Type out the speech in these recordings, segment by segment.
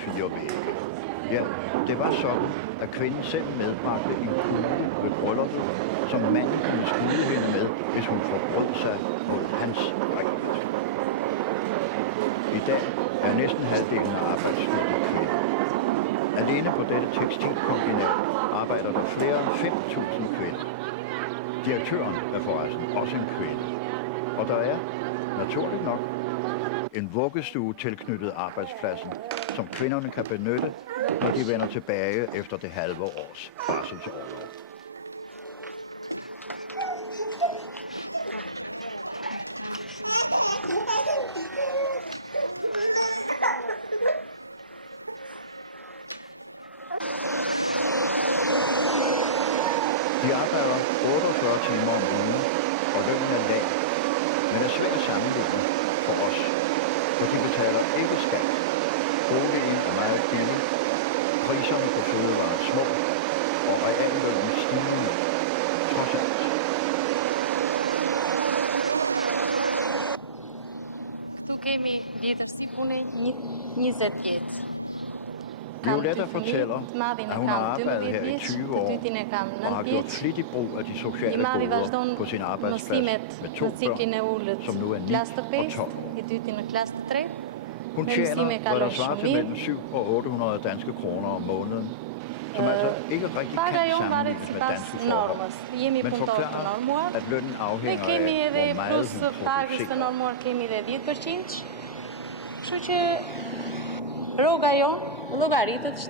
4 vægge. Ja, det var sådan, at kvinden selv medbragte en kugle ved brylluppet, som manden kunne skyde hende med, hvis hun forbrød sig mod hans regler. I dag er næsten halvdelen af arbejdsstyrken kvinder. Alene på dette tekstilkombinat arbejder der flere end 5.000 kvinder. Direktøren er forresten også en kvinde. Og der er, naturligt nok, en vuggestue tilknyttet arbejdspladsen, som kvinderne kan benytte, når de vender tilbage efter det halve års barselsorlov. De arbejder 48 timer om ugen, og lønnen er lav, men er svært at sammenligne for os, for de betaler ikke skat. Boligen er meget billig, priserne på fødevarer er små, og reallønnen stigende, trods alt. Violetta fortæller, at hun har arbejdet her i 20 år og har gjort flittig brug af de sociale goder på sin arbejdsplads med 2 børn, som nu er 9 og 12. Hun tjener, hvad der svarer til mellem 700 og 800 danske kroner om måneden, som altså ikke rigtig kan sammenlignes med danske forhold, men forklarer, at lønnen afhænger af, hvor meget hun producerer. Llogaritet 7.200,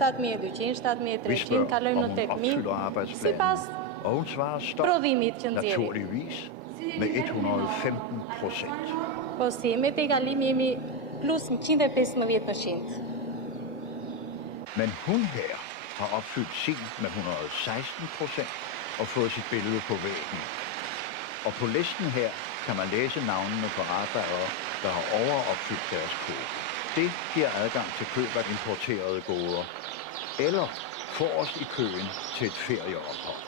7.300 ka lojnë në 8.000 sipas prodhimit që nxjerrim. Naturligvis med 115%. Po si, me pejgalim jemi plus 115%. Men hun her har opfyldt sin med 116% og fået sit billede på væggen. Og på listen her kan man læse navnene på arbejdere, der har overopfyldt deres kvote. Det giver adgang til køb af importerede goder, eller forrest i køen til et ferieophold.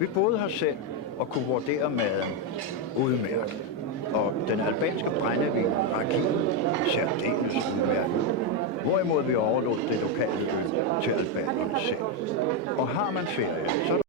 Vi boede her selv og kunne vurdere maden udmærket, og den albanske brændevin Raki særdeles udmærket, hvorimod vi overlod det lokale øl til albanerne selv. Og har man ferie, så er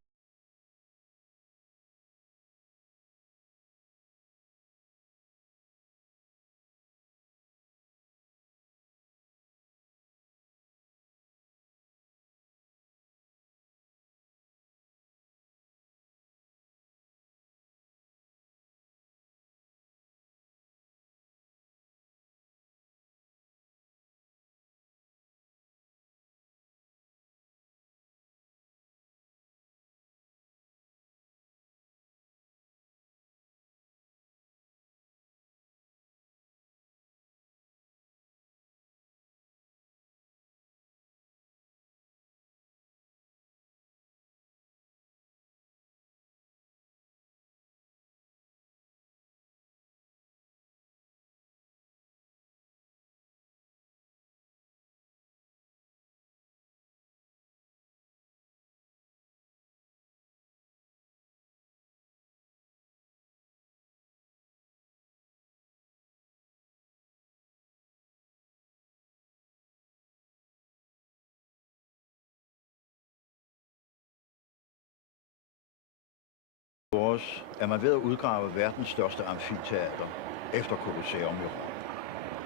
er man ved at udgrave verdens største amfiteater efter Colosseum i Rom.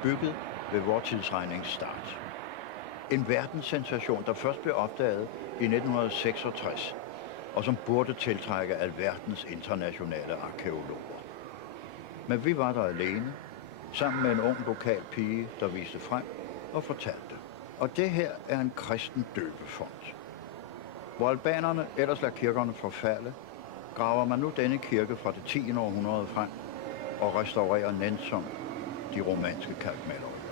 Bygget ved vor tidsregnings start. En verdenssensation, der først blev opdaget i 1966, og som burde tiltrække alverdens internationale arkeologer. Men vi var der alene, sammen med en ung lokal pige, der viste frem og fortalte. Og det her er en kristen døbefond. Hvor albanerne ellers lader kirkerne forfalde, graver man nu denne kirke fra det 10. århundrede frem og restaurerer nænsomt de romanske kalkmalerier.